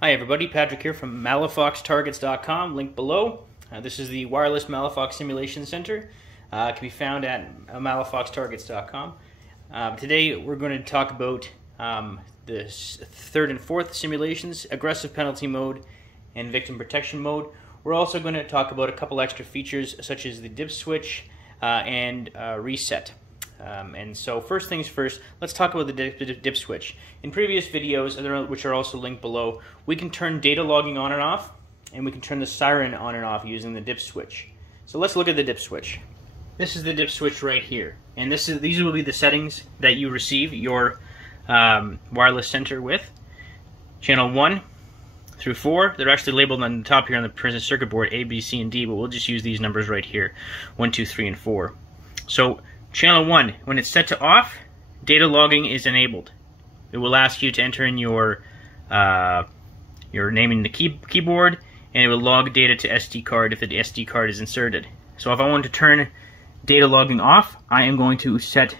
Hi everybody, Patrick here from MalafoxTargets.com, link below. This is the Wireless MALAFOX Simulation Center. It can be found at MalafoxTargets.com. Today we're going to talk about the third and fourth simulations, aggressive penalty mode and victim protection mode. We're also going to talk about a couple extra features such as the dip switch and reset. And so first things first, let's talk about the dip switch. In previous videos, which are also linked below, we can turn data logging on and off, and we can turn the siren on and off using the dip switch. So let's look at the dip switch. This is the dip switch right here, and these will be the settings that you receive your wireless center with. Channel 1 through 4, they're actually labeled on the top here on the printed circuit board, A, B, C, and D, but we'll just use these numbers right here, 1, 2, 3, and 4. So Channel 1, when it's set to off, data logging is enabled. It will ask you to enter in your name in the keyboard, and it will log data to SD card if the SD card is inserted. So if I want to turn data logging off, I am going to set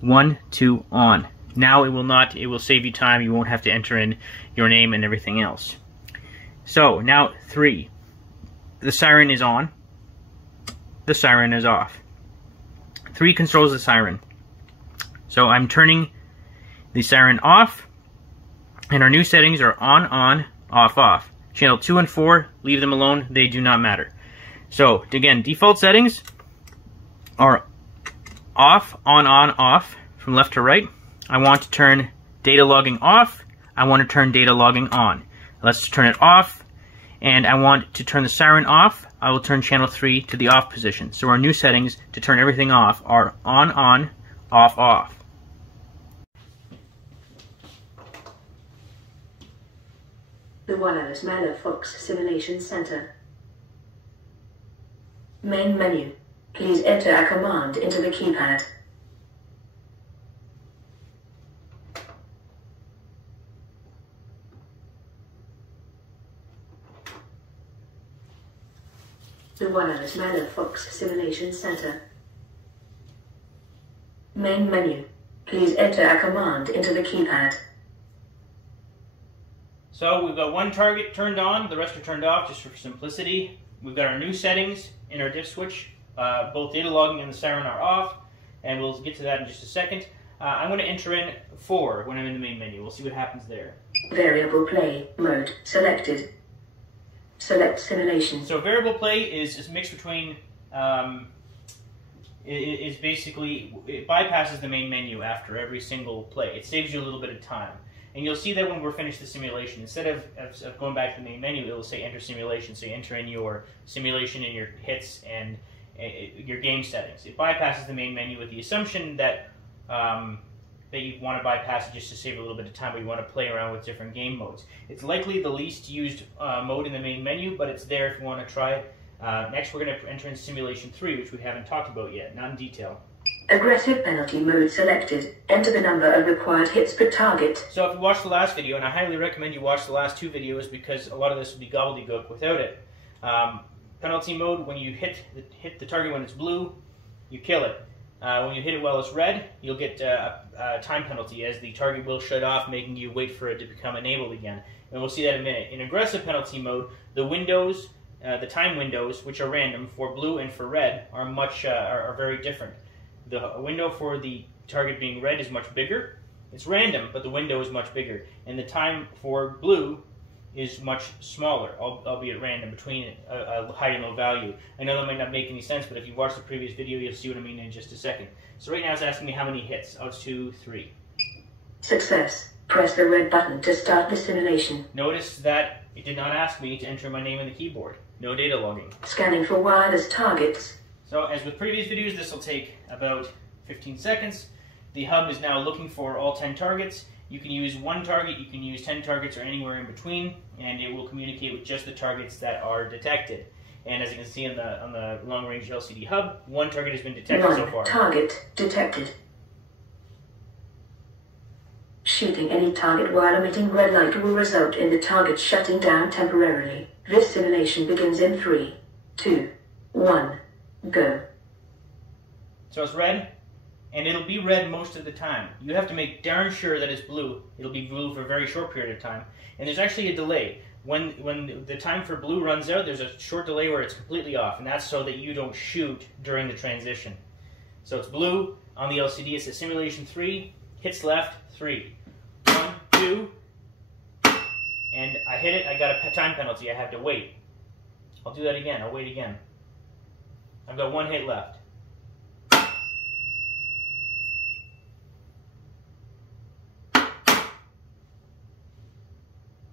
1 to on. Now it will save you time, you won't have to enter in your name and everything else. So now 3, the siren is on, the siren is off. 3 controls the siren. So I'm turning the siren off, and our new settings are on, off, off. Channel 2 and 4, leave them alone, they do not matter. So again, default settings are off, on, off, from left to right. I want to turn data logging off, I want to turn data logging on. Let's turn it off, and I want to turn the siren off. I will turn channel 3 to the off position. So our new settings to turn everything off are on, off, off. The Wireless MALAFOX Simulation Center. Main menu. Please enter a command into the keypad. The Wireless MALAFOX Simulation Center. Main menu. Please enter a command into the keypad. So we've got one target turned on, the rest are turned off just for simplicity. We've got our new settings in our dip switch. Both data logging and the siren are off, and we'll get to that in just a second. I'm going to enter in 4 when I'm in the main menu. We'll see what happens there. Variable play mode selected. Select simulation. So variable play is mixed between, is basically, it bypasses the main menu after every single play. It saves you a little bit of time. And you'll see that when we're finished the simulation, instead of going back to the main menu, it will say enter simulation. So you enter in your simulation and your hits and your game settings. It bypasses the main menu with the assumption that that you want to bypass it just to save a little bit of time, but you want to play around with different game modes. It's likely the least used mode in the main menu, but it's there if you want to try it. Next, we're going to enter in Simulation 3, which we haven't talked about yet, not in detail. Aggressive penalty mode selected. Enter the number of required hits per target. So if you watched the last video, and I highly recommend you watch the last 2 videos because a lot of this would be gobbledygook without it. Penalty mode, when you hit the target when it's blue, you kill it. When you hit it while it's red, you'll get a time penalty as the target will shut off, making you wait for it to become enabled again. And we'll see that in a minute. In aggressive penalty mode, the windows, the time windows, which are random for blue and for red, are very different. The window for the target being red is much bigger. It's random, but the window is much bigger. And the time for blue is much smaller, albeit random, between a high and low value. I know that might not make any sense, but if you watch the previous video, you'll see what I mean in just a second. So right now it's asking me how many hits. Oh, it's 2, 3. Success. Press the red button to start the simulation. Notice that it did not ask me to enter my name in the keyboard. No data logging. Scanning for wireless targets. So as with previous videos, this will take about 15 seconds. The hub is now looking for all 10 targets. You can use 1 target, you can use 10 targets, or anywhere in between, and it will communicate with just the targets that are detected. And as you can see on the long-range LCD hub, 1 target has been detected so far. Target detected. Shooting any target while emitting red light will result in the target shutting down temporarily. This simulation begins in 3, 2, 1, go. So it's red, and it'll be red most of the time. You have to make darn sure that it's blue. It'll be blue for a very short period of time. And there's actually a delay. When the time for blue runs out, there's a short delay where it's completely off, and that's so that you don't shoot during the transition. So it's blue on the LCD. It says simulation 3, hits left, 3. 1, 2, and I hit it. I got a time penalty. I have to wait. I'll do that again. I'll wait again. I've got 1 hit left.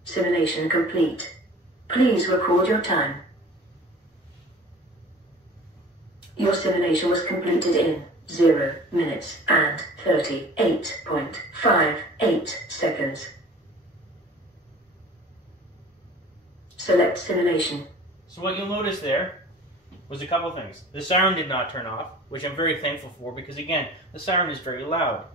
Simulation complete. Please record your time. Your simulation was completed in 0 minutes and 38.58 seconds. Select simulation. So what you'll notice there was a couple of things. The siren did not turn off, which I'm very thankful for because, again, the siren is very loud.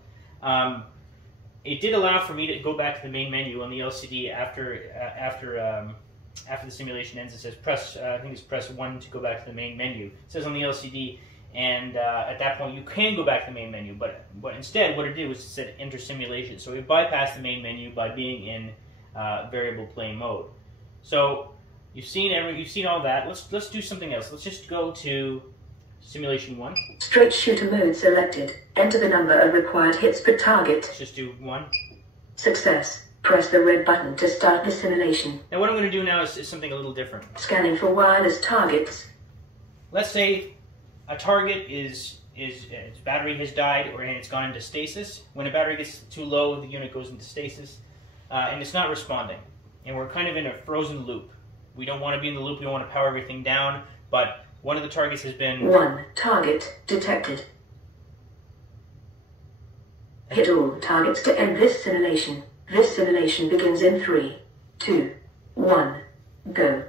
It did allow for me to go back to the main menu on the LCD after the simulation ends. It says I think it's press 1 to go back to the main menu. It says on the LCD, and at that point you can go back to the main menu. But instead, what it did was it said enter simulation. So we bypassed the main menu by being in variable play mode. So you've seen all that. Let's do something else. Let's just go to simulation 1. Straight shooter mode selected. Enter the number of required hits per target. Let's just do 1. Success. Press the red button to start the simulation. Now what I'm going to do now is something a little different. Scanning for wireless targets. Let's say a target its battery has died and it's gone into stasis. When a battery gets too low, the unit goes into stasis, and it's not responding. And we're kind of in a frozen loop. We don't want to be in the loop. We don't want to power everything down, but one of the targets has been... 1 target detected. Hit all targets to end this simulation. This simulation begins in 3, 2, 1, go.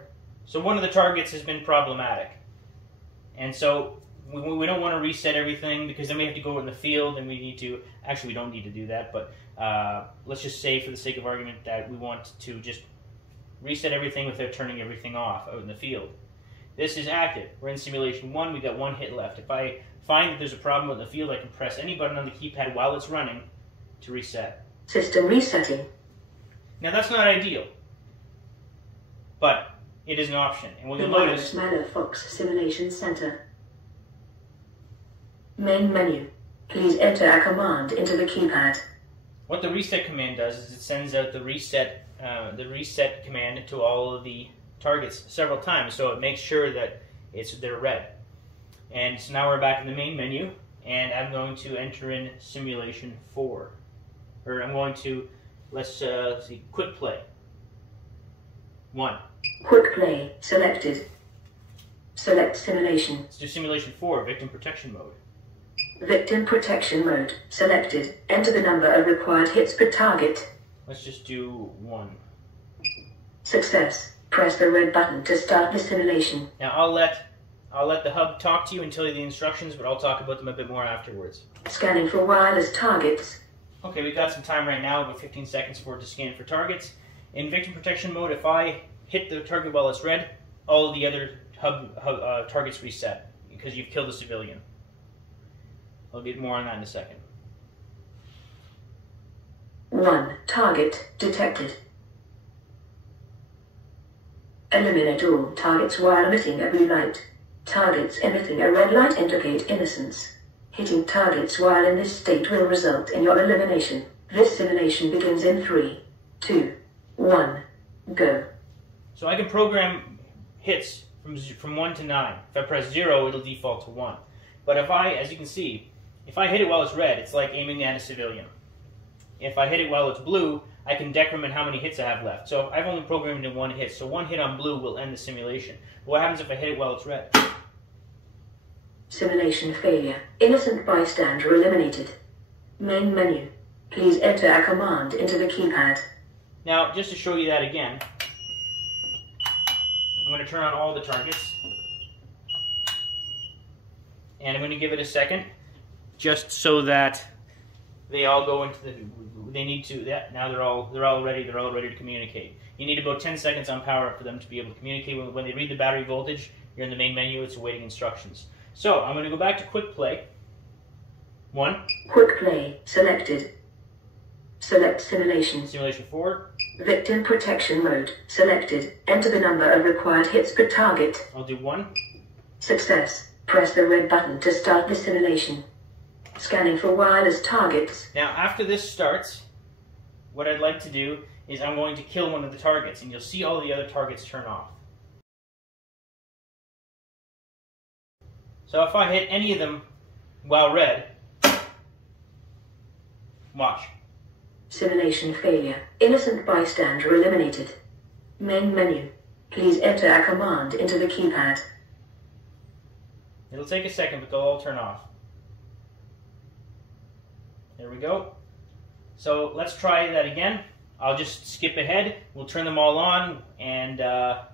So one of the targets has been problematic. And so we don't want to reset everything because then we have to go in the field and we need to... Actually, we don't need to do that, but let's just say for the sake of argument that we want to just reset everything without turning everything off out in the field. This is active. We're in simulation 1. We've got 1 hit left. If I find that there's a problem with the field, I can press any button on the keypad while it's running to reset. System resetting. Now that's not ideal, but it is an option. And what you'll notice... Wireless MALAFOX Simulation Center. Main menu. Please enter a command into the keypad. What the reset command does is it sends out the reset command to all of the targets several times, so it makes sure that they're red. And so now we're back in the main menu, and I'm going to enter in simulation 4. Or I'm going to, let's see, quick play. 1. Quick play selected. Select simulation. Let's do simulation 4, victim protection mode. Victim protection mode selected. Enter the number of required hits per target. Let's just do 1. Success. Press the red button to start the simulation. Now I'll let the hub talk to you and tell you the instructions, but I'll talk about them a bit more afterwards. Scanning for wireless targets. Okay, we've got some time right now, about 15 seconds for it to scan for targets. In victim protection mode, if I hit the target while it's red, all of the other targets reset because you've killed a civilian. I'll get more on that in a second. 1 target detected. Eliminate all targets while emitting a blue light. Targets emitting a red light indicate innocence. Hitting targets while in this state will result in your elimination. This simulation begins in 3, 2, 1, go. So I can program hits from 1 to 9. If I press 0, it'll default to 1. But if as you can see, if I hit it while it's red, it's like aiming at a civilian. If I hit it while it's blue, I can decrement how many hits I have left. So I've only programmed in 1 hit, so 1 hit on blue will end the simulation. What happens if I hit it while it's red? Simulation failure. Innocent bystander eliminated. Main menu. Please enter a command into the keypad. Now, just to show you that again, I'm going to turn on all the targets. And I'm going to give it a second, just so that they all go into the... They need to... Yeah, now they're all ready. They're all ready to communicate. You need about 10 seconds on power up for them to be able to communicate. When they read the battery voltage, you're in the main menu. It's awaiting instructions. So I'm going to go back to quick play. 1. Quick play selected. Select simulation. Simulation 4. Victim protection mode selected. Enter the number of required hits per target. I'll do 1. Success. Press the red button to start the simulation. Scanning for wireless targets. Now, after this starts, what I'd like to do is I'm going to kill one of the targets, and you'll see all the other targets turn off. So if I hit any of them while red, watch. Simulation failure. Innocent bystander eliminated. Main menu. Please enter a command into the keypad. It'll take a second, but they'll all turn off. There we go. So let's try that again. I'll just skip ahead. We'll turn them all on, and I'll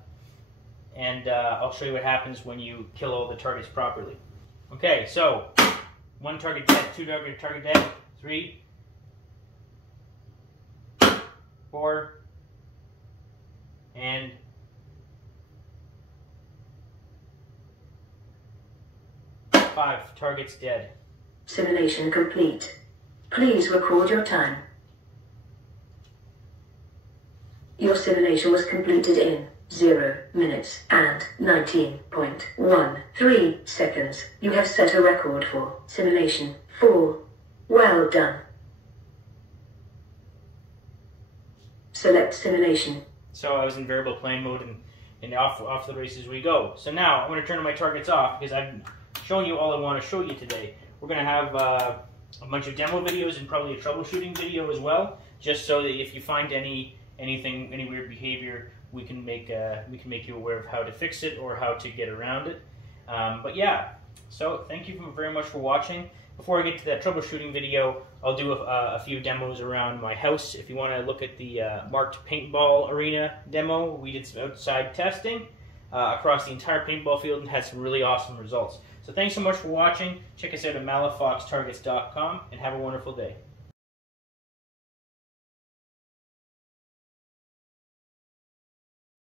show you what happens when you kill all the targets properly. Okay, so 1 target dead, 2 target dead, 3, 4, and 5 targets dead. Simulation complete. Please record your time. Your simulation was completed in 0 minutes and 19.13 seconds. You have set a record for simulation 4. Well done. Select simulation. So I was in variable playing mode, and off the races we go. So now I'm going to turn my targets off because I've shown you all I want to show you today. We're going to have a bunch of demo videos and probably a troubleshooting video as well, just so that if you find any weird behavior, we can make you aware of how to fix it or how to get around it. But yeah, so thank you very much for watching. Before I get to that troubleshooting video, I'll do a few demos around my house. If you want to look at the marked paintball arena demo, we did some outside testing across the entire paintball field and had some really awesome results. So thanks so much for watching. Check us out at MalafoxTargets.com and have a wonderful day.